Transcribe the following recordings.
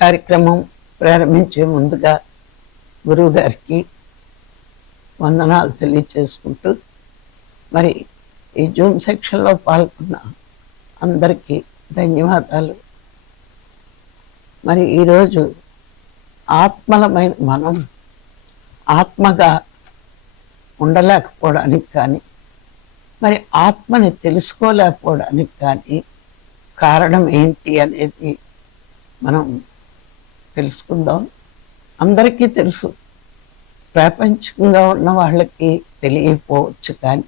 కార్యక్రమం ప్రారంభించే ముందుగా గురువు గారికి వందనాలు తెలియచేసుకుంటూ, మరి ఈ జూమ్ సెక్షన్లో పాల్గొన్న అందరికీ ధన్యవాదాలు. మరి ఈరోజు ఆత్మలమైన మనం ఆత్మగా ఉండలేకపోవడానికి కానీ, మరి ఆత్మని తెలుసుకోలేకపోవడానికి కానీ కారణం ఏంటి అనేది మనం తెలుసుకుందాం. అందరికీ తెలుసు, ప్రాపంచికంగా ఉన్న వాళ్ళకి తెలియకపోవచ్చు, కానీ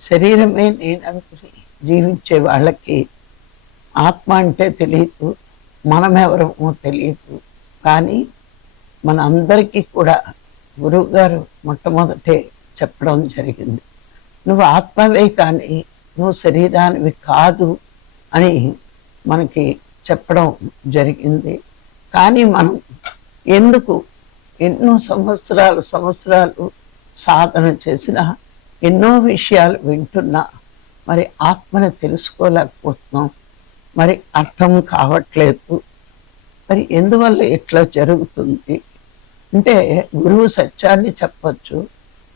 శరీరమే నేననుకుని జీవించే వాళ్ళకి ఆత్మ అంటే తెలియదు, మనమెవరమో తెలియదు. కానీ మన అందరికీ కూడా గురువుగారు మొట్టమొదటే చెప్పడం జరిగింది, నువ్వు ఆత్మవే కానీ నువ్వు శరీరానివి కాదు అని మనకి చెప్పడం జరిగింది. కానీ మనం ఎందుకు ఎన్నో సంవత్సరాలు సాధన చేసినా, ఎన్నో విషయాలు వింటున్నా మరి ఆత్మని తెలుసుకోలేకపోతున్నాం, మరి అర్థం కావట్లేదు. మరి ఎందువల్ల ఇట్లా జరుగుతుంది అంటే, గురువు సత్యాన్ని చెప్పచ్చు,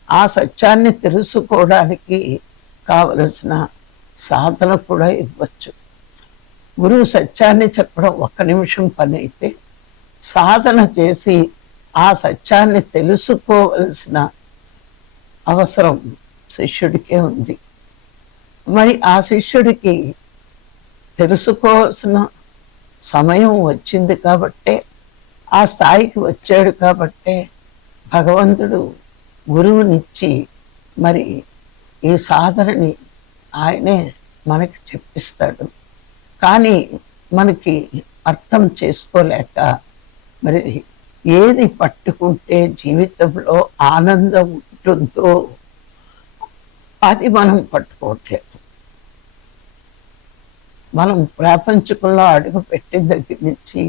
ఆ సత్యాన్ని తెలుసుకోవడానికి కావలసిన సాధన కూడా ఇవ్వచ్చు. గురువు సత్యాన్ని చెప్పడం 1 నిమిషం పని అయితే, సాధన చేసి ఆ సత్యాన్ని తెలుసుకోవలసిన అవసరం శిష్యుడికే ఉంది. మరి ఆ శిష్యుడికి తెలుసుకోవాల్సిన సమయం వచ్చింది కాబట్టే, ఆ స్థాయికి వచ్చాడు కాబట్టే భగవంతుడు గురువునిచ్చి మరి ఈ సాధనని ఆయనే మనకి చెప్పిస్తాడు. కానీ మనకి అర్థం చేసుకోలేక మరి ఏది పట్టుకుంటే జీవితంలో ఆనందం ఉంటుందో అది మనం పట్టుకోవట్లేదు. మనం ప్రాపంచికంలో అడుగు పెట్టిన దగ్గర నుంచి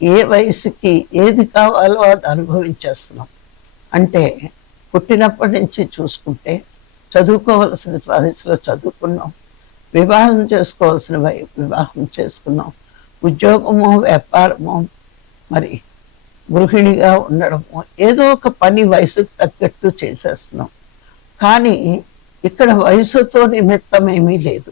ఏ వయసుకి ఏది కావాలో అది అనుభవించేస్తున్నాం. అంటే పుట్టినప్పటి నుంచి చూసుకుంటే, చదువుకోవలసిన వయసులో చదువుకున్నాం, వివాహం చేసుకోవాల్సిన వివాహం చేసుకున్నాం, ఉద్యోగమో వ్యాపారమో మరి గృహిణిగా ఉండడమో ఏదో ఒక పని వయసుకు తగ్గట్టు చేసేస్తున్నాం. కానీ ఇక్కడ వయసుతో నిమిత్తం ఏమీ లేదు.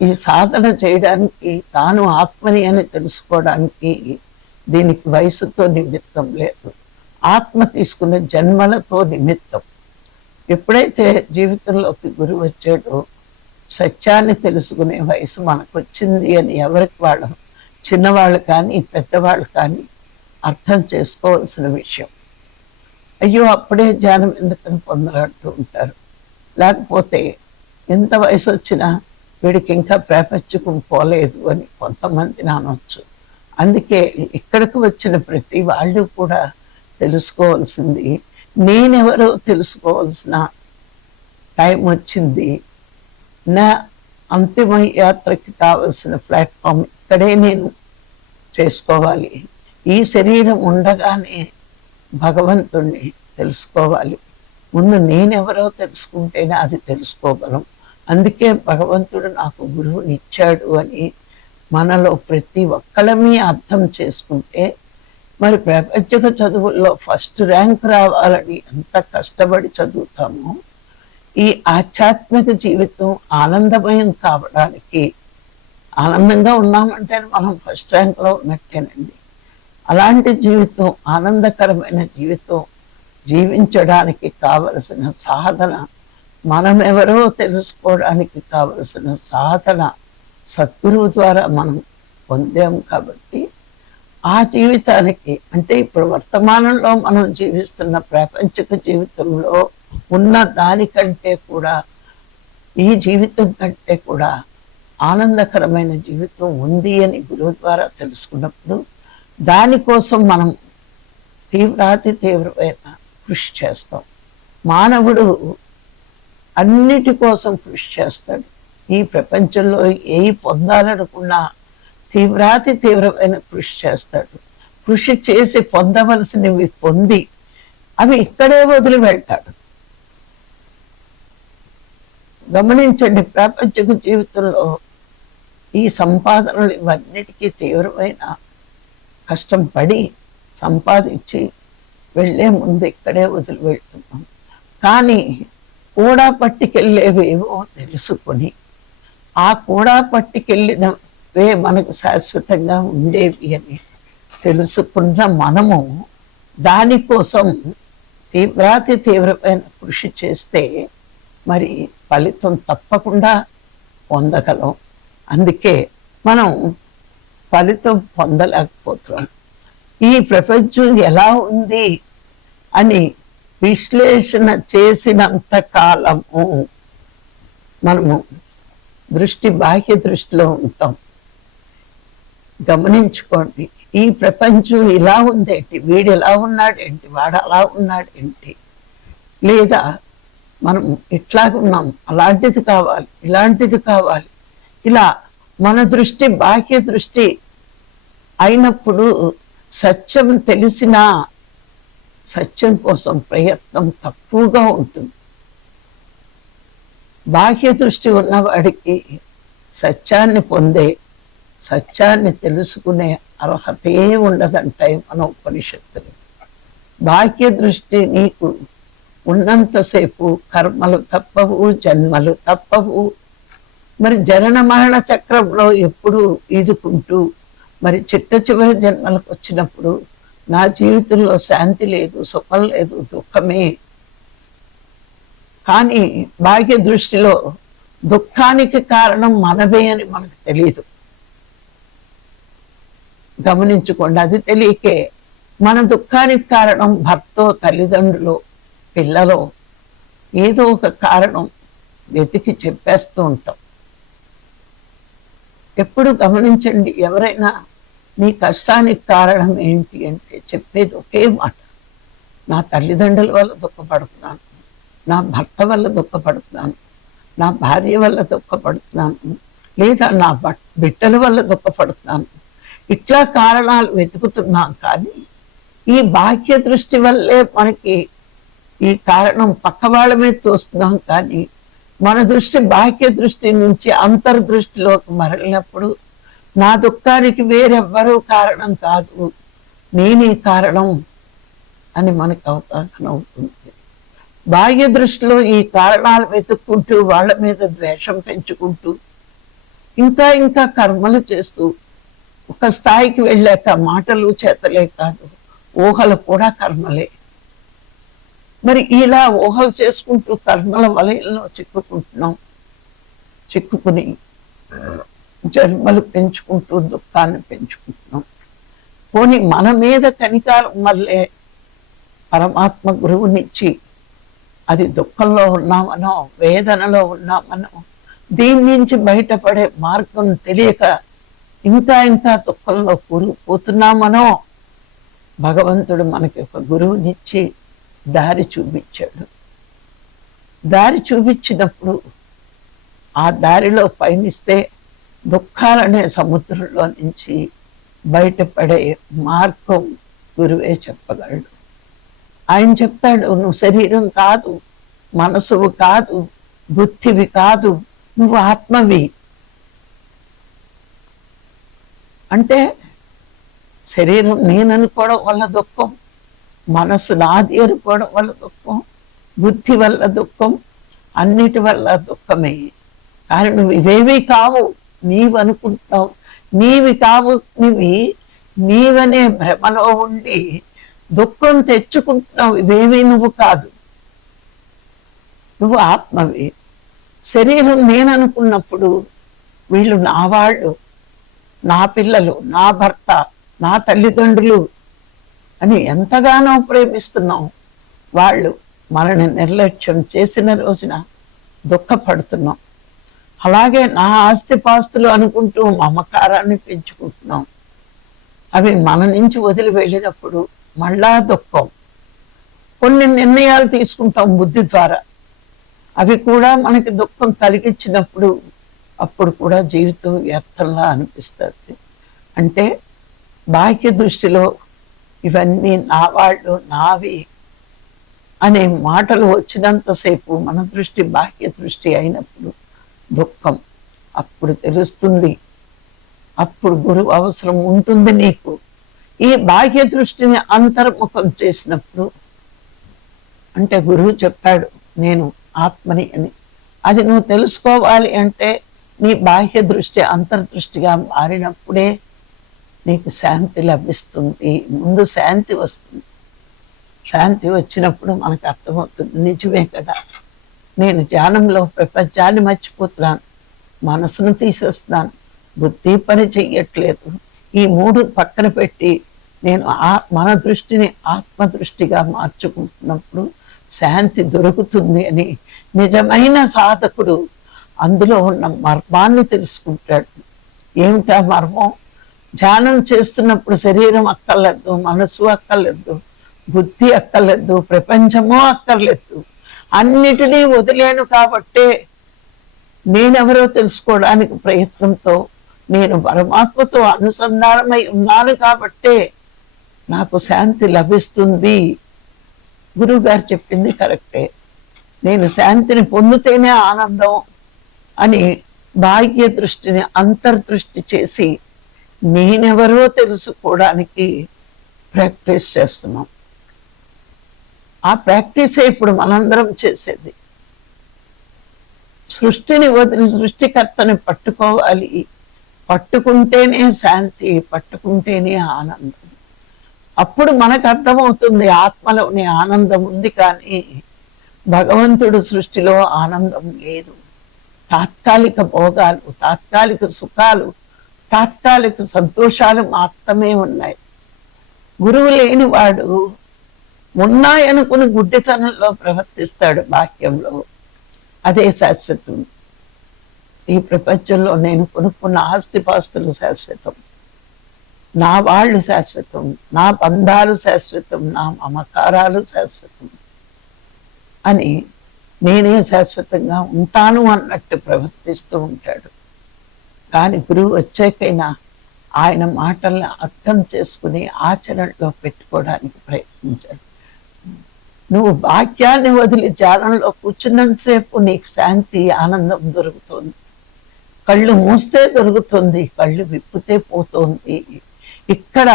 ఈ సాధన చేయడానికి, తాను ఆత్మని అని తెలుసుకోవడానికి దీనికి వయసుతో నిమిత్తం లేదు. ఆత్మ తీసుకున్న జన్మలతో నిమిత్తం. ఎప్పుడైతే జీవితంలోకి గురువు వచ్చాడో, సత్యాన్ని తెలుసుకునే వయసు మనకు వచ్చింది అని ఎవరికి వాళ్ళు, చిన్నవాళ్ళు కానీ పెద్దవాళ్ళు కానీ అర్థం చేసుకోవాల్సిన విషయం. అయ్యో అప్పుడే జ్ఞానం ఎందుకని పొందలంటూ ఉంటారు. లేకపోతే ఎంత వయసు వచ్చినా వీడికి ఇంకా ప్రాపంచికం పోలేదు అని కొంతమంది అనొచ్చు. అందుకే ఇక్కడికి వచ్చిన ప్రతి వాళ్ళు కూడా తెలుసుకోవాల్సింది, నేనెవరో తెలుసుకోవాల్సిన టైం వచ్చింది. నా అంతిమ యాత్రకి కావలసిన ప్లాట్ఫామ్ ఇక్కడే నేను చేసుకోవాలి. ఈ శరీరం ఉండగానే భగవంతుణ్ణి తెలుసుకోవాలి. ముందు నేనెవరో తెలుసుకుంటేనే అది తెలుసుకోగలం. అందుకే భగవంతుడు నాకు గురువుని ఇచ్చాడు అని మనలో ప్రతి ఒక్కళ్ళమే అర్థం చేసుకుంటే, మరి ప్రపంచక చదువుల్లో ఫస్ట్ ర్యాంక్ రావాలని ఎంత కష్టపడి చదువుతామో, ఈ ఆధ్యాత్మిక జీవితం ఆనందమయం కావడానికి, ఆనందంగా ఉన్నామంటే మనం ఫస్ట్ ర్యాంక్లో ఉన్నట్టేనండి. అలాంటి జీవితం, ఆనందకరమైన జీవితం జీవించడానికి కావలసిన సాధన, మనమెవరో తెలుసుకోవడానికి కావలసిన సాధన సద్గురువు ద్వారా మనం పొందాం. కాబట్టి ఆ జీవితానికి, అంటే ఇప్పుడు వర్తమానంలో మనం జీవిస్తున్న ప్రాపంచిక జీవితంలో ఉన్న దానికంటే కూడా, ఈ జీవితం కంటే కూడా ఆనందకరమైన జీవితం ఉంది అని గురువు ద్వారా తెలుసుకున్నప్పుడు, దానికోసం మనం తీవ్రమైన కృషి చేస్తాం. మానవుడు అన్నిటి కోసం కృషి చేస్తాడు. ఈ ప్రపంచంలో ఏవి పొందాలనుకున్నా తీవ్రమైన కృషి చేస్తాడు. కృషి చేసి పొందవలసినవి పొంది అవి ఇక్కడే వదిలి వెళ్తాడు. గమనించండి, ప్రాపంచిక జీవితంలో ఈ సంపాదనలు ఇవన్నిటికీ తీవ్రమైన కష్టం పడి సంపాదించి వెళ్ళే ముందు ఇక్కడే వదిలి వెళ్తున్నాం. కానీ కూడా పట్టుకెళ్ళేవేవో తెలుసుకొని ఆ కూడా పట్టుకెళ్ళినవే మనకు శాశ్వతంగా ఉండేవి అని తెలుసుకున్న మనము దానికోసం తీవ్రమైన కృషి చేస్తే మరి ఫలితం తప్పకుండా పొందగలం. అందుకే మనం ఫలితం పొందలేకపోతున్నాం. ఈ ప్రపంచం ఎలా ఉంది అని విశ్లేషణ చేసినంత కాలము మనము బాహ్య దృష్టిలో ఉంటాం. గమనించుకోండి, ఈ ప్రపంచం ఇలా ఉందేంటి, వీడు ఎలా ఉన్నాడేంటి, వాడు అలా ఉన్నాడేంటి, లేదా మనం ఇట్లాగున్నాం, అలాంటిది కావాలి, ఇలాంటిది కావాలి, ఇలా మన దృష్టి బాహ్య దృష్టి అయినప్పుడు సత్యం తెలిసినా సత్యం కోసం ప్రయత్నం తక్కువగా ఉంటుంది. బాహ్య దృష్టి ఉన్నవాడికి సత్యాన్ని పొందే, సత్యాన్ని తెలుసుకునే అర్హతే ఉండదంటాయి మన ఉపనిషత్తులు. బాహ్య దృష్టి నీకు ఉన్నంతసేపు కర్మలు తప్పవు, జన్మలు తప్పవు. మరి జనన మరణ చక్రంలో ఎప్పుడు ఈదుకుంటూ మరి చివరి జన్మలకు వచ్చినప్పుడు నా జీవితంలో శాంతి లేదు, సుఖం లేదు, దుఃఖమే. కానీ బాహ్య దృష్టిలో దుఃఖానికి కారణం మనమే అని మనకు తెలియదు. గమనించుకోండి, అది తెలియకే మన దుఃఖానికి కారణం భర్తో, తల్లిదండ్రులు, పిల్లలో ఏదో ఒక కారణం వెతికి చెప్పేస్తూ ఉంటాం. ఎప్పుడు గమనించండి, ఎవరైనా నీ కష్టానికి కారణం ఏంటి అంటే చెప్పేది ఒకే మాట, నా తల్లిదండ్రుల వల్ల దుఃఖపడుతున్నాను, నా భర్త వల్ల దుఃఖపడుతున్నాను, నా భార్య వల్ల దుఃఖపడుతున్నాను, లేదా నా బిడ్డల వల్ల దుఃఖపడుతున్నాను. ఇట్లా కారణాలు వెతుకుతున్నాం. కానీ ఈ బాహ్య దృష్టి వల్లే మనకి ఈ కారణం పక్క వాళ్ళ మీద తోస్తున్నాం. కానీ మన దృష్టి బాహ్య దృష్టి నుంచి అంతర్దృష్టిలోకి మరలినప్పుడు నా దుఃఖానికి వేరెవ్వరూ కారణం కాదు, నేనే కారణం అని మనకు అవగాహన అవుతుంది. బాహ్య దృష్టిలో ఈ కారణాలు వెతుక్కుంటూ వాళ్ళ మీద ద్వేషం పెంచుకుంటూ ఇంకా ఇంకా కర్మలు చేస్తూ ఒక స్థాయికి వెళ్ళాక మాటలు చేతలే కాదు, ఊహలు కూడా కర్మలే. మరి ఇలా ఊహలు చేసుకుంటూ కర్మల వలయంలో చిక్కుకుని జన్మలు పెంచుకుంటూ దుఃఖాన్ని పెంచుకుంటున్నాం. పోనీ మన మీద కనికారం వల్లే పరమాత్మ గురువునిచ్చి అది దుఃఖంలో ఉన్నామనో, వేదనలో ఉన్నామనో, దీని నుంచి బయటపడే మార్గం తెలియక ఇంకా ఇంకా దుఃఖంలో కూరుకుపోతున్నామనో భగవంతుడు మనకి ఒక గురువునిచ్చి దారి చూపించాడు. దారి చూపించినప్పుడు ఆ దారిలో పయనిస్తే దుఃఖాలనే సముద్రంలో నుంచి బయటపడే మార్గం గురువే చెప్పగలడు. ఆయన చెప్తాడు, నువ్వు శరీరం కాదు, మనసువు కాదు, బుద్ధివి కాదు, నువ్వు ఆత్మవి. అంటే శరీరం నేననుకోవడం వల్ల దుఃఖం, మనసు నాది అనుకోవడం వల్ల దుఃఖం, బుద్ధి వల్ల దుఃఖం, అన్నిటి వల్ల దుఃఖమే. కానీ నువ్వు ఇవేవి కావు, నీవు అనుకుంటున్నావు, నీవి కావు, నీవనే భ్రమలో ఉండి దుఃఖం తెచ్చుకుంటున్నావు. ఇవేవి నువ్వు కాదు, నువ్వు ఆత్మవి. శరీరం నేననుకున్నప్పుడు వీళ్ళు నా వాళ్ళు, నా పిల్లలు, నా భర్త, నా తల్లిదండ్రులు అని ఎంతగానో ప్రేమిస్తున్నాం. వాళ్ళు మనని నిర్లక్ష్యం చేసిన రోజున దుఃఖపడుతున్నాం. అలాగే నా ఆస్తిపాస్తులు అనుకుంటూ మమకారాన్ని పెంచుకుంటున్నాం. అవి మన నుంచి వదిలి వెళ్ళినప్పుడు మళ్ళా దుఃఖం. కొన్ని నిర్ణయాలు తీసుకుంటాం బుద్ధి ద్వారా, అవి కూడా మనకి దుఃఖం కలిగించినప్పుడు అప్పుడు కూడా జీవితం వ్యర్థంలా అనిపిస్తుంది. అంటే బాహ్య దృష్టిలో ఇవన్నీ నా వాళ్ళు, నావి అనే మాటలు వచ్చినంతసేపు మన దృష్టి బాహ్య దృష్టి అయినప్పుడు దుఃఖం. అప్పుడు తెలుస్తుంది అప్పుడు గురువు అవసరం ఉంటుంది నీకు. ఈ బాహ్య దృష్టిని అంతర్ముఖం చేసినప్పుడు, అంటే గురువు చెప్పాడు నేను ఆత్మని అని, అది నువ్వు తెలుసుకోవాలి అంటే నీ బాహ్య దృష్టి అంతర్దృష్టిగా మారినప్పుడే నీకు శాంతి లభిస్తుంది. ముందు శాంతి వస్తుంది. శాంతి వచ్చినప్పుడు మనకు అర్థమవుతుంది, నిజమే కదా, నేను ధ్యానంలో ప్రపంచాన్ని మర్చిపోతున్నాను, మనసును తీసేస్తున్నాను, బుద్ధి పని చెయ్యట్లేదు, ఈ మూడు పక్కన పెట్టి నేను మన దృష్టిని ఆత్మదృష్టిగా మార్చుకుంటున్నప్పుడు శాంతి దొరుకుతుంది అని నిజమైన సాధకుడు అందులో ఉన్న మర్మాన్ని తెలుసుకుంటాడు. ఏమిటా మర్మం? ధ్యానం చేస్తున్నప్పుడు శరీరం అక్కర్లేదు, మనసు అక్కర్లేదు, బుద్ధి అక్కర్లేదు, ప్రపంచమూ అక్కర్లేదు, అన్నిటినీ వదిలేను కాబట్టే నేనెవరో తెలుసుకోవడానికి ప్రయత్నంతో నేను పరమాత్మతో అనుసంధానమై ఉన్నాను కాబట్టే నాకు శాంతి లభిస్తుంది. గురువు గారు చెప్పింది కరెక్టే, నేను శాంతిని పొందితేనే ఆనందం అని బాహ్య దృష్టిని అంతర్దృష్టి చేసి నేనెవరో తెలుసుకోవడానికి ప్రాక్టీస్ చేస్తున్నాం. ఆ ప్రాక్టీసే ఇప్పుడు మనందరం చేసేది. సృష్టిని వదిలి సృష్టికర్తని పట్టుకోవాలి, పట్టుకుంటేనే శాంతి, పట్టుకుంటేనే ఆనందం. అప్పుడు మనకు అర్థమవుతుంది ఆత్మలోని ఆనందం ఉంది, కానీ భగవంతుడు సృష్టిలో ఆనందం లేదు. తాత్కాలిక భోగాలు, తాత్కాలిక సుఖాలు, తాత్కాలిక సంతోషాలు మాత్రమే ఉన్నాయి. గురువు లేని వాడు ఉన్నాయనుకుని గుడ్డితనంలో ప్రవర్తిస్తాడు బాహ్యంలో. అదే శాశ్వతం. ఈ ప్రపంచంలో నేను కొనుక్కున్న ఆస్తిపాస్తులు శాశ్వతం, నా వాళ్ళు శాశ్వతం, నా బంధాలు శాశ్వతం, నా మమకారాలు శాశ్వతం అని నేనే శాశ్వతంగా ఉంటాను అన్నట్టు ప్రవర్తిస్తూ ఉంటాడు. కానీ గురువు వచ్చాకైనా ఆయన మాటల్ని అర్థం చేసుకుని ఆచరణలో పెట్టుకోవడానికి ప్రయత్నించాడు. నువ్వు వాక్యాన్ని వదిలి ధ్యానంలో కూర్చున్నంతసేపు నీకు శాంతి, ఆనందం దొరుకుతుంది. కళ్ళు మూస్తే దొరుకుతుంది, కళ్ళు విప్పితే పోతుంది. ఇక్కడ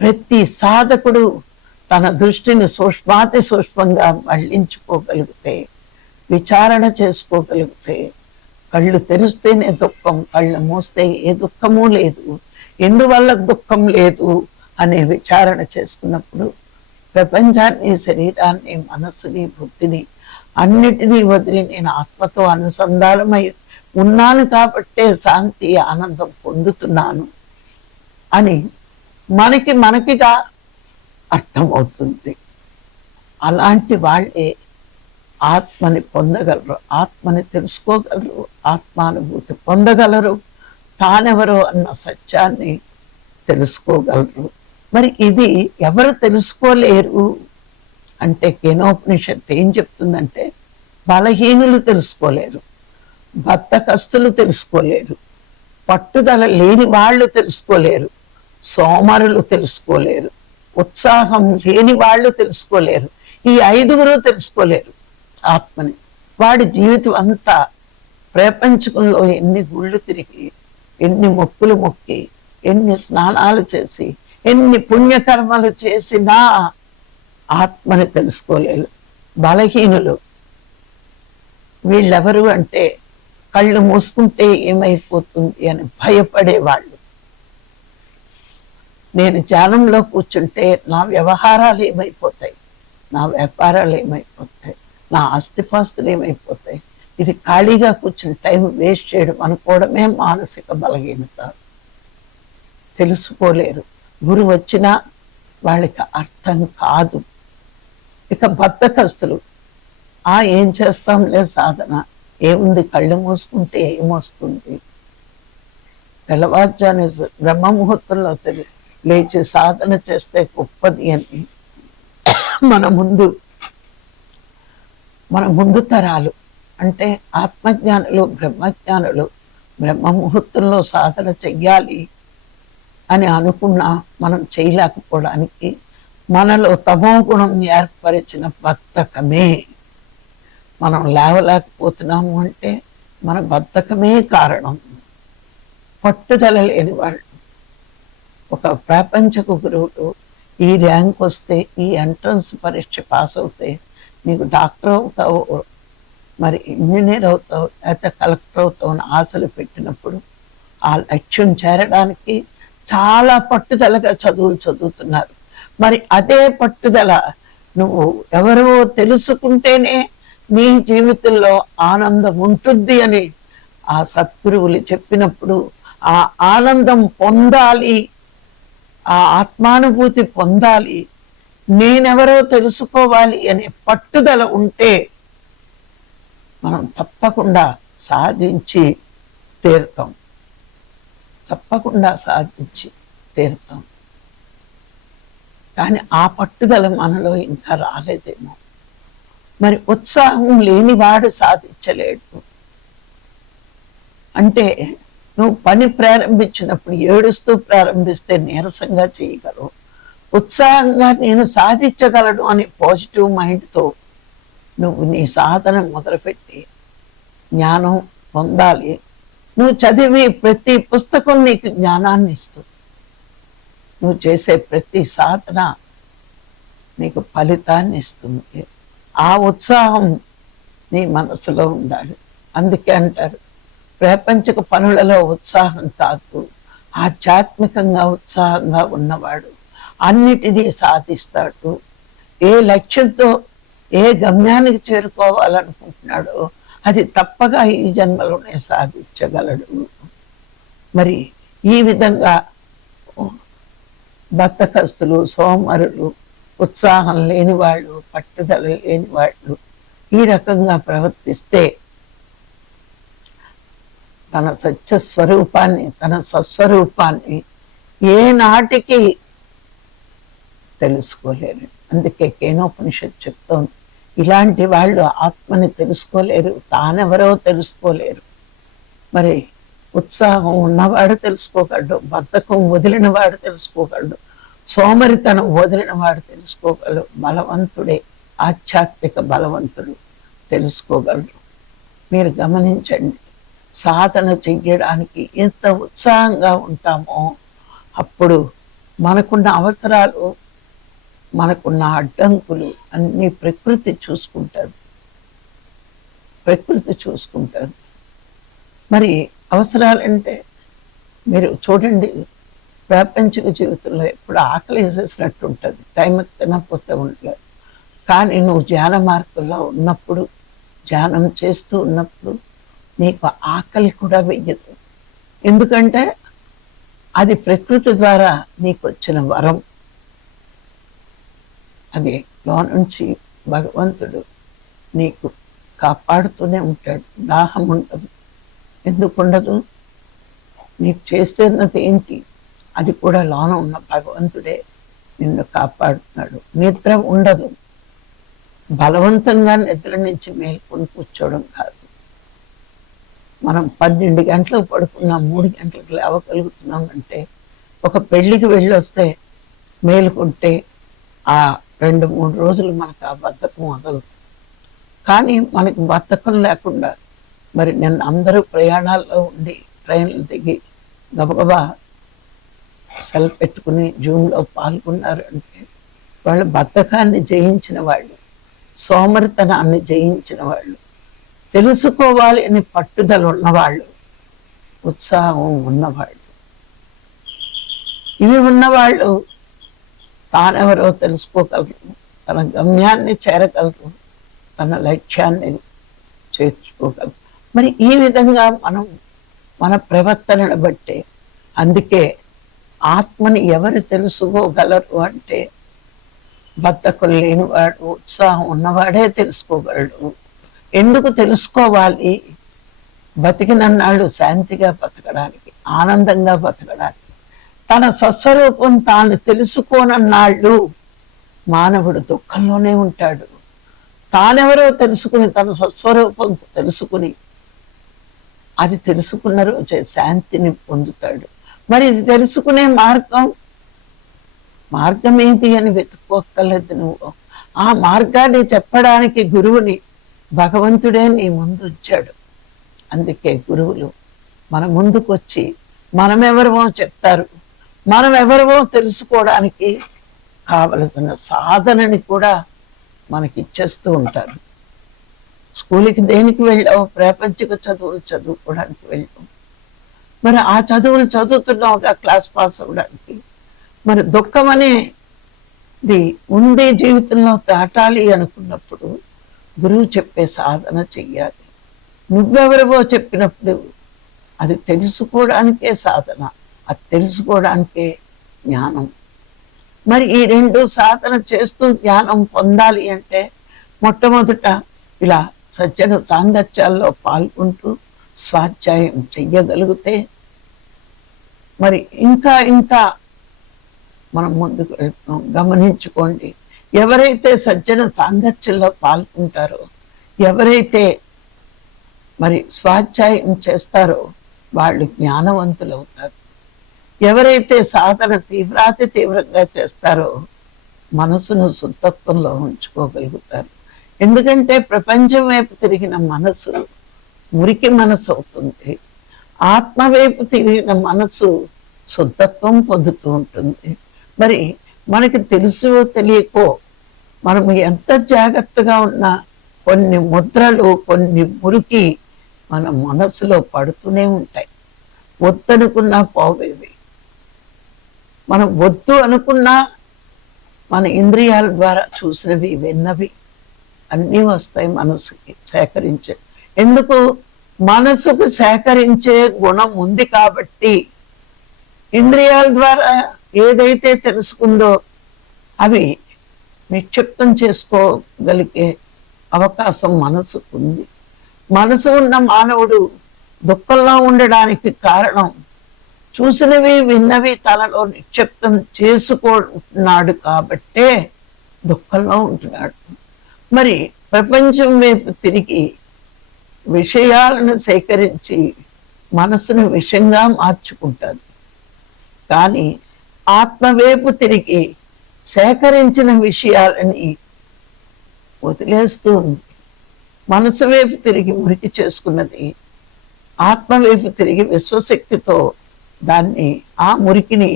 ప్రతి సాధకుడు తన దృష్టిని సూక్ష్మాతి సూక్ష్మంగా మళ్లించుకోగలిగితే, విచారణ చేసుకోగలిగితే, కళ్ళు తెరిస్తేనే దుఃఖం, కళ్ళు మూస్తే ఏ దుఃఖము లేదు, ఎందువల్ల దుఃఖం లేదు అనే విచారణ చేసుకున్నప్పుడు ప్రపంచాన్ని, శరీరాన్ని, మనస్సుని, బుద్ధిని అన్నిటినీ వదిలి నేను ఆత్మతో అనుసంధానమై ఉన్నాను కాబట్టే శాంతి, ఆనందం పొందుతున్నాను అని మనకిగా అర్థమవుతుంది. అలాంటి వాళ్ళే ఆత్మని పొందగలరు, ఆత్మని తెలుసుకోగలరు, ఆత్మానుభూతి పొందగలరు, తానెవరో అన్న సత్యాన్ని తెలుసుకోగలరు. మరి ఇది ఎవరు తెలుసుకోలేరు అంటే కేనోపనిషత్తు ఏం చెప్తుందంటే, బలహీనులు తెలుసుకోలేరు, బద్ధకస్తులు తెలుసుకోలేరు, పట్టుదల లేని వాళ్ళు తెలుసుకోలేరు, సోమరులు తెలుసుకోలేరు, ఉత్సాహం లేని వాళ్ళు తెలుసుకోలేరు. ఈ ఐదుగురు తెలుసుకోలేరు ఆత్మని. వాడి జీవితం అంతా ప్రపంచంలో ఎన్ని గుళ్ళు తిరిగి, ఎన్ని మొక్కులు మొక్కి, ఎన్ని స్నానాలు చేసి, ఎన్ని పుణ్యకర్మలు చేసినా ఆత్మని తెలుసుకోలేరు. బలహీనులు వీళ్ళెవరు అంటే కళ్ళు మూసుకుంటే ఏమైపోతుంది అని భయపడేవాళ్ళు. నేను ధ్యానంలో కూర్చుంటే నా వ్యవహారాలు ఏమైపోతాయి, నా వ్యాపారాలు ఏమైపోతాయి, నా ఆస్తిపాస్తులు ఏమైపోతాయి, ఇది ఖాళీగా కూర్చుని టైం వేస్ట్ చేయడం అనుకోవడమే మానసిక బలహీనత. తెలుసుకోలేరు. గురువు వచ్చినా వాళ్ళకి అర్థం కాదు. ఇక బద్ధకస్తులు, ఏం చేస్తాంలే సాధన, ఏముంది, కళ్ళు మూసుకుంటే ఏమొస్తుంది, తెల్లవారుజాని బ్రహ్మ ముహూర్తంలో లేచి సాధన చేస్తే గొప్పది అని మన ముందు తరాలు అంటే ఆత్మజ్ఞానులు, బ్రహ్మజ్ఞానులు బ్రహ్మ ముహూర్తంలో సాధన చెయ్యాలి అని అనుకున్నా మనం చేయలేకపోవడానికి మనలో తమో గుణం ఏర్పరిచిన బద్ధకమే. మనం లేవలేకపోతున్నాము అంటే మన బద్ధకమే కారణం. పట్టుదల లేని వాళ్ళు, ఒక ప్రపంచకు గురువులు ఈ ర్యాంక్ వస్తే, ఈ ఎంట్రన్స్ పరీక్ష పాస్ అవుతే నీకు డాక్టర్ అవుతావు, మరి ఇంజనీర్ అవుతావు, లేకపోతే కలెక్టర్ అవుతావు అని ఆశలు పెట్టినప్పుడు ఆ లక్ష్యం చేరడానికి చాలా పట్టుదలగా చదువులు చదువుతున్నారు. మరి అదే పట్టుదల నువ్వు ఎవరో తెలుసుకుంటేనే నీ జీవితంలో ఆనందం ఉంటుంది అని ఆ సద్గురువులు చెప్పినప్పుడు ఆ ఆనందం పొందాలి, ఆ ఆత్మానుభూతి పొందాలి, నేనెవరో తెలుసుకోవాలి అనే పట్టుదల ఉంటే మనం తప్పకుండా సాధించి తీరుతాం, తప్పకుండా సాధించి తీరుతాం. కానీ ఆ పట్టుదల మనలో ఇంకా రాలేదేమో. మరి ఉత్సాహం లేనివాడు సాధించలేడు. అంటే నువ్వు పని ప్రారంభించినప్పుడు ఏడుస్తూ ప్రారంభిస్తే నీరసంగా చేయగలవు. ఉత్సాహంగా నేను సాధించగలను అనే పాజిటివ్ మైండ్తో నువ్వు నీ సాధన మొదలుపెట్టి జ్ఞానం పొందాలి. నువ్వు చదివి ప్రతి పుస్తకం నీకు జ్ఞానాన్ని ఇస్తుంది. నువ్వు చేసే ప్రతి సాధన నీకు ఫలితాన్ని ఇస్తుంది. ఆ ఉత్సాహం నీ మనసులో ఉండాలి. అందుకే అంటారు, ప్రపంచక పనులలో ఉత్సాహం కాదు, ఆధ్యాత్మికంగా ఉత్సాహంగా ఉన్నవాడు అన్నిటినీ సాధిస్తాడు. ఏ లక్ష్యంతో ఏ గమ్యానికి చేరుకోవాలనుకుంటున్నాడో అది తప్పగా ఈ జన్మలోనే సాధించగలడు. మరి ఈ విధంగా బద్ధకస్తులు, సోమరులు, ఉత్సాహం లేని వాళ్ళు, పట్టుదల లేని వాళ్ళు ఈ రకంగా ప్రవర్తిస్తే తన సత్య స్వరూపాన్ని, తన స్వస్వరూపాన్ని ఏనాటికి తెలుసుకోలేరు. అందుకే కేనోపనిషత్ చెప్తోంది, ఇలాంటి వాళ్ళు ఆత్మని తెలుసుకోలేరు, తానెవరో తెలుసుకోలేరు. మరి ఉత్సాహం ఉన్నవాడు తెలుసుకోగలడు, బద్ధకం వదిలిన వాడు తెలుసుకోగలడు, సోమరితనం వదిలిన వాడు తెలుసుకోగలడు, బలవంతుడే, ఆధ్యాత్మిక బలవంతుడు తెలుసుకోగలడు. మీరు గమనించండి, సాధన చెయ్యడానికి ఎంత ఉత్సాహంగా ఉంటామో అప్పుడు మనకున్న అవసరాలు, మనకున్న అడ్డంకులు అన్ని ప్రకృతి చూసుకుంటారు, ప్రకృతి చూసుకుంటారు. మరి అవసరాలంటే మీరు చూడండి, ప్రాపంచిక జీవితంలో ఎప్పుడు ఆకలి వేసేసినట్టు ఉంటుంది, టైంకి తినకపోతే ఉండలేదు. కానీ నువ్వు ధ్యాన మార్గంలో ఉన్నప్పుడు, ధ్యానం చేస్తూ ఉన్నప్పుడు నీకు ఆకలి కూడా వెయ్యదు. ఎందుకంటే అది ప్రకృతి ద్వారా నీకు వచ్చిన వరం. అది లో నుంచి భగవంతుడు నీకు కాపాడుతూనే ఉంటాడు. దాహం ఉండదు. ఎందుకు ఉండదు? నీకు చేస్తున్నది ఏంటి? అది కూడా లోన ఉన్న భగవంతుడే నిన్ను కాపాడుతున్నాడు. నిద్ర ఉండదు. బలవంతంగా నిద్ర నుంచి మేల్కొని కూర్చోవడం కాదు. మనం 12 గంటలకు పడుకున్నాం, 3 గంటలకు లేవగలుగుతున్నాం అంటే, ఒక పెళ్లికి వెళ్ళొస్తే మేలుకుంటే ఆ 2-3 రోజులు మనకు ఆ బద్ధకం వదలదు. కానీ మనకు బద్ధకం లేకుండా, మరి నిన్న అందరూ ప్రయాణాల్లో ఉండి ట్రైన్లు దిగి గబగబా సెల్ పెట్టుకుని జూన్లో పాల్గొన్నారు అంటే వాళ్ళు బద్ధకాన్ని జయించిన వాళ్ళు, సోమరితనాన్ని జయించిన వాళ్ళు, తెలుసుకోవాలి అని పట్టుదల ఉన్నవాళ్ళు, ఉత్సాహం ఉన్నవాళ్ళు. ఇవి ఉన్నవాళ్ళు తానెవరో తెలుసుకోగలరు, తన గమ్యాన్ని చేరగలరు, తన లక్ష్యాన్ని చేర్చుకోగలరు. మరి ఈ విధంగా మనం మన ప్రవర్తనను బట్టే, అందుకే ఆత్మని ఎవరు తెలుసుకోగలరు అంటే బద్ధకం లేనివాడు, ఉత్సాహం ఉన్నవాడే తెలుసుకోగలడు. ఎందుకు తెలుసుకోవాలి? బతికినన్నాళ్ళు శాంతిగా బతకడానికి, ఆనందంగా బతకడానికి. తన స్వస్వరూపం తాను తెలుసుకోనన్నాళ్ళు మానవుడు దుఃఖంలోనే ఉంటాడు. తానెవరో తెలుసుకుని, తన స్వస్వరూపం తెలుసుకుని, అది తెలుసుకున్న రోజే శాంతిని పొందుతాడు. మరి ఇది తెలుసుకునే మార్గం ఏంటి అని వెతుక్కోక్కర్లేదు నువ్వు. ఆ మార్గాన్ని చెప్పడానికి గురువుని భగవంతుడే నీ ముందు ఉంచాడు. అందుకే గురువులు మన ముందుకు వచ్చి మనమెవరమో చెప్తారు. మనం ఎవరమో తెలుసుకోవడానికి కావలసిన సాధనని కూడా మనకి ఇచ్చేస్తూ ఉంటారు. స్కూల్కి దేనికి వెళ్ళావు? ప్రాపంచిక చదువులు చదువుకోవడానికి వెళ్ళావు. మరి ఆ చదువులు చదువుతున్నావుగా క్లాస్ పాస్ అవ్వడానికి. మరి దుఃఖం అనేది ఉంది జీవితంలో దాటాలి అనుకున్నప్పుడు గురువు చెప్పే సాధన చెయ్యాలి. నువ్వెవరివో చెప్పినప్పుడు అది తెలుసుకోవడానికే సాధన, అది తెలుసుకోవడానికే జ్ఞానం. మరి ఈ రెండు సాధన చేస్తూ జ్ఞానం పొందాలి అంటే మొట్టమొదట ఇలా సజ్జన సాంగత్యాల్లో పాల్గొంటూ స్వాధ్యాయం చెయ్యగలిగితే మరి ఇంకా ఇంకా మనం ముందుకు వెళ్తున్నాం. గమనించుకోండి, ఎవరైతే సజ్జన సాంగత్యంలో పాల్గొంటారో, ఎవరైతే మరి స్వాధ్యాయం చేస్తారో వాళ్ళు జ్ఞానవంతులు అవుతారు. ఎవరైతే సాధన తీవ్రాతి తీవ్రంగా చేస్తారో మనసును శుద్ధత్వంలో ఉంచుకోగలుగుతారు. ఎందుకంటే ప్రపంచం వైపు తిరిగిన మనసు మురికి మనసు అవుతుంది. ఆత్మ వైపు తిరిగిన మనసు శుద్ధత్వం పొందుతూ ఉంటుంది. మరి మనకి తెలుసో తెలియకో మనము ఎంత జాగ్రత్తగా ఉన్నా కొన్ని ముద్రలు, కొన్ని మురికి మన మనసులో పడుతూనే ఉంటాయి. వద్దనుకున్నా పోవేవి. మనం వద్దు అనుకున్నా మన ఇంద్రియాల ద్వారా చూసినవి, విన్నవి అన్నీ వస్తాయి మనసుకి సేకరించే. ఎందుకు? మనసుకు సేకరించే గుణం ఉంది కాబట్టి ఇంద్రియాల ద్వారా ఏదైతే తెలుసుకుందో అవి నిక్షిప్తం చేసుకోగలిగే అవకాశం మనసుకు ఉంది. మనసు ఉన్న మానవుడు దుఃఖంలో ఉండడానికి కారణం చూసినవి, విన్నవి తనలో నిక్షిప్తం చేసుకుంటున్నాడు కాబట్టే దుఃఖంలో ఉంటున్నాడు. మరి ప్రపంచం వైపు తిరిగి విషయాలను సేకరించి మనసును విషంగా మార్చుకుంటుంది. కానీ ఆత్మవైపు తిరిగి సేకరించిన విషయాలని వదిలేస్తూ ఉంది. మనసు వైపు తిరిగి మురికి చేసుకున్నది ఆత్మవైపు తిరిగి విశ్వశక్తితో దాన్ని, ఆ మురికిని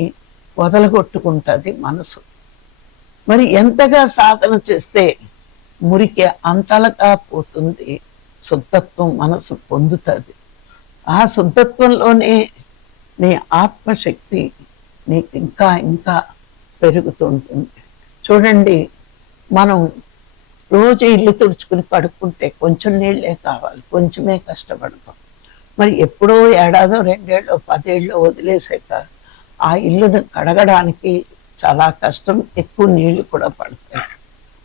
వదలగొట్టుకుంటుంది మనసు. మరి ఎంతగా సాధన చేస్తే మురికి అంతలగా పోతుంది, శుద్ధత్వం మనసు పొందుతుంది. ఆ శుద్ధత్వంలోనే నీ ఆత్మశక్తి నీకు ఇంకా ఇంకా పెరుగుతుంటుంది. చూడండి, మనం రోజు ఇల్లు తుడుచుకుని పడుకుంటే కొంచెం నీళ్ళే కావాలి, కొంచెమే కష్టపడతాం. మరి ఎప్పుడో ఏడాదో, 2 ఏళ్ళో, 10 ఏళ్ళో వదిలేసాక ఆ ఇల్లును కడగడానికి చాలా కష్టం, ఎక్కువ నీళ్లు కూడా పడతాయి,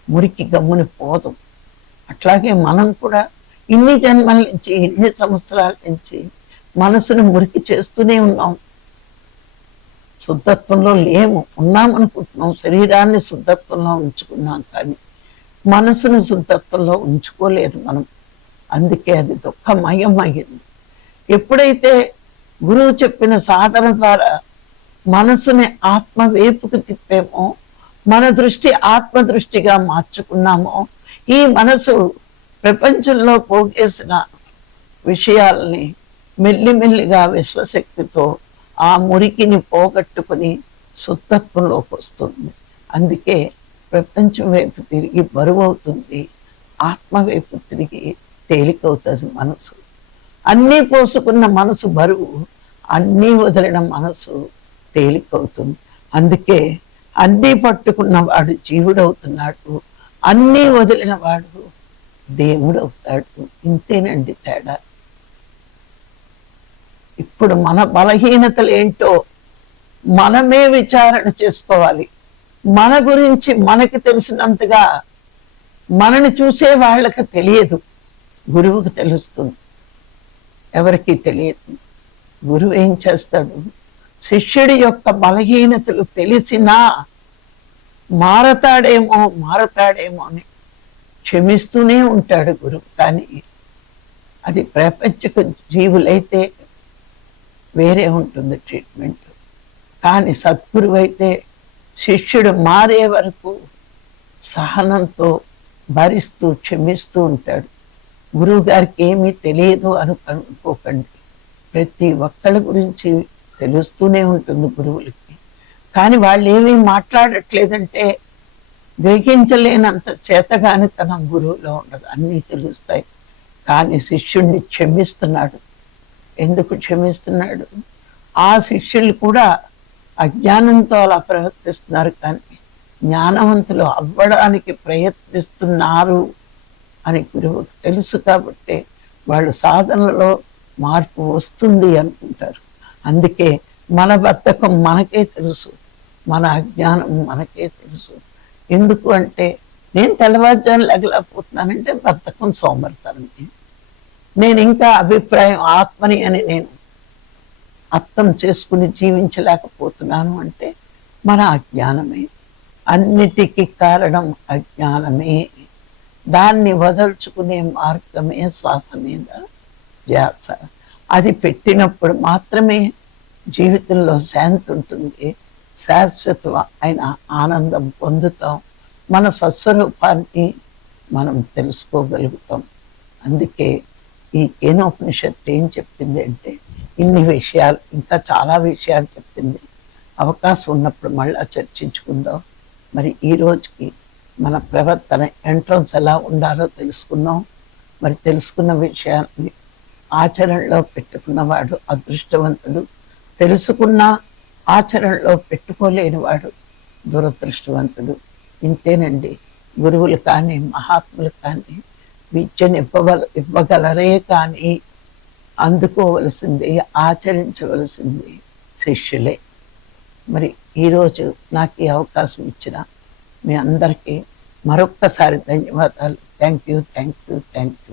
మురికి గమ్ముని పోదు. అట్లాగే మనం కూడా ఇన్ని జన్మల నుంచి, ఇన్ని సంవత్సరాల నుంచి మనసును మురికి చేస్తూనే ఉన్నాం. శుద్ధత్వంలో లేము. ఉన్నామనుకుంటున్నాం, శరీరాన్ని శుద్ధత్వంలో ఉంచుకున్నాం, కానీ మనసును శుద్ధత్వంలో ఉంచుకోలేదు మనం. అందుకే అది దుఃఖమయం అయ్యింది. ఎప్పుడైతే గురువు చెప్పిన సాధన ద్వారా మనసుని ఆత్మ వైపుకు తిప్పేమో, మన దృష్టి ఆత్మ దృష్టిగా మార్చుకున్నామో, ఈ మనసు ప్రపంచంలో పోగేసిన విషయాల్ని మెల్లిమెల్లిగా విశ్వశక్తితో ఆ మురికిని పోగొట్టుకుని శుద్ధత్వంలోకి వస్తుంది. అందుకే ప్రపంచం వైపు తిరిగి బరువు అవుతుంది, ఆత్మ వైపు తిరిగి తేలికవుతుంది మనసు. అన్నీ పోసుకున్న మనసు బరువు, అన్నీ వదిలిన మనసు తేలికవుతుంది. అందుకే అన్నీ పట్టుకున్న వాడు జీవుడవుతున్నాడు, అన్నీ వదిలిన వాడు దేవుడవుతాడు. ఇంతేనండి తేడా. ఇప్పుడు మన బలహీనతలు ఏంటో మనమే విచారణ చేసుకోవాలి. మన గురించి మనకి తెలిసినంతగా మనని చూసే వాళ్ళకి తెలియదు, గురువుకి తెలుస్తుంది. ఎవరికి తెలియదు. గురువు ఏం చేస్తాడు? శిష్యుడి యొక్క బలహీనతలు తెలిసినా మారతాడేమో అని క్షమిస్తూనే ఉంటాడు గురువు. కానీ అది ప్రపంచక జీవులైతే వేరే ఉంటుంది ట్రీట్మెంట్. కానీ సద్గురువు అయితే శిష్యుడు మారే వరకు సహనంతో భరిస్తూ క్షమిస్తూ ఉంటాడు. గురువు గారికి ఏమీ తెలియదు అనుకోకండి. ప్రతి ఒక్కళ్ళ గురించి తెలుస్తూనే ఉంటుంది గురువులకి. కానీ వాళ్ళు ఏమీ మాట్లాడట్లేదంటే గ్రహించలేనంత చేతగానితనం గురువులో ఉండదు. అన్నీ తెలుస్తాయి. కానీ శిష్యుణ్ణి క్షమిస్తున్నాడు. ఎందుకు క్షమిస్తున్నాడు? ఆ శిష్యులు కూడా అజ్ఞానంతో అలా ప్రవర్తిస్తున్నారు, కానీ జ్ఞానవంతులు అవ్వడానికి ప్రయత్నిస్తున్నారు అని గురువుకు తెలుసు. కాబట్టి వాళ్ళు సాధనలో మార్పు వస్తుంది అనుకుంటారు. అందుకే మన బద్ధకం మనకే తెలుసు, మన అజ్ఞానం మనకే తెలుసు. ఎందుకు అంటే నేను తెల్లవారుజాము లెగలేకపోతున్నానంటే బద్ధకం, సోమరితనం. నేను ఇంకా అభిప్రాయం ఆత్మని అని నేను అర్థం చేసుకుని జీవించలేకపోతున్నాను అంటే మన అజ్ఞానమే. అన్నిటికీ కారణం అజ్ఞానమే. దాన్ని వదల్చుకునే మార్గమే శ్వాస మీద ధ్యాస. అది పెట్టినప్పుడు మాత్రమే జీవితంలో శాంతి ఉంటుంది, శాశ్వత అయిన ఆనందం పొందుతాం, మన స్వస్వరూపాన్ని మనం తెలుసుకోగలుగుతాం. అందుకే ఈ కేనోపనిషత్తు ఏం చెప్పింది అంటే ఇన్ని విషయాలు, ఇంకా చాలా విషయాలు చెప్పింది. అవకాశం ఉన్నప్పుడు మళ్ళా చర్చించుకుందాం. మరి ఈ రోజుకి మన ప్రవర్తన ఎంట్రన్స్ ఎలా ఉండాలో తెలుసుకున్నాం. మరి తెలుసుకున్న విషయాన్ని ఆచరణలో పెట్టుకున్నవాడు అదృష్టవంతుడు, తెలుసుకున్న ఆచరణలో పెట్టుకోలేని వాడు దురదృష్టవంతుడు. ఇంతేనండి. గురువులు కానీ మహాత్ములు కానీ విద్యను ఇవ్వగలరే కానీ అందుకోవలసింది, ఆచరించవలసింది శిష్యులే. మరి ఈరోజు నాకు ఈ అవకాశం ఇచ్చిన మీ అందరికీ మరొక్కసారి ధన్యవాదాలు. Thank you.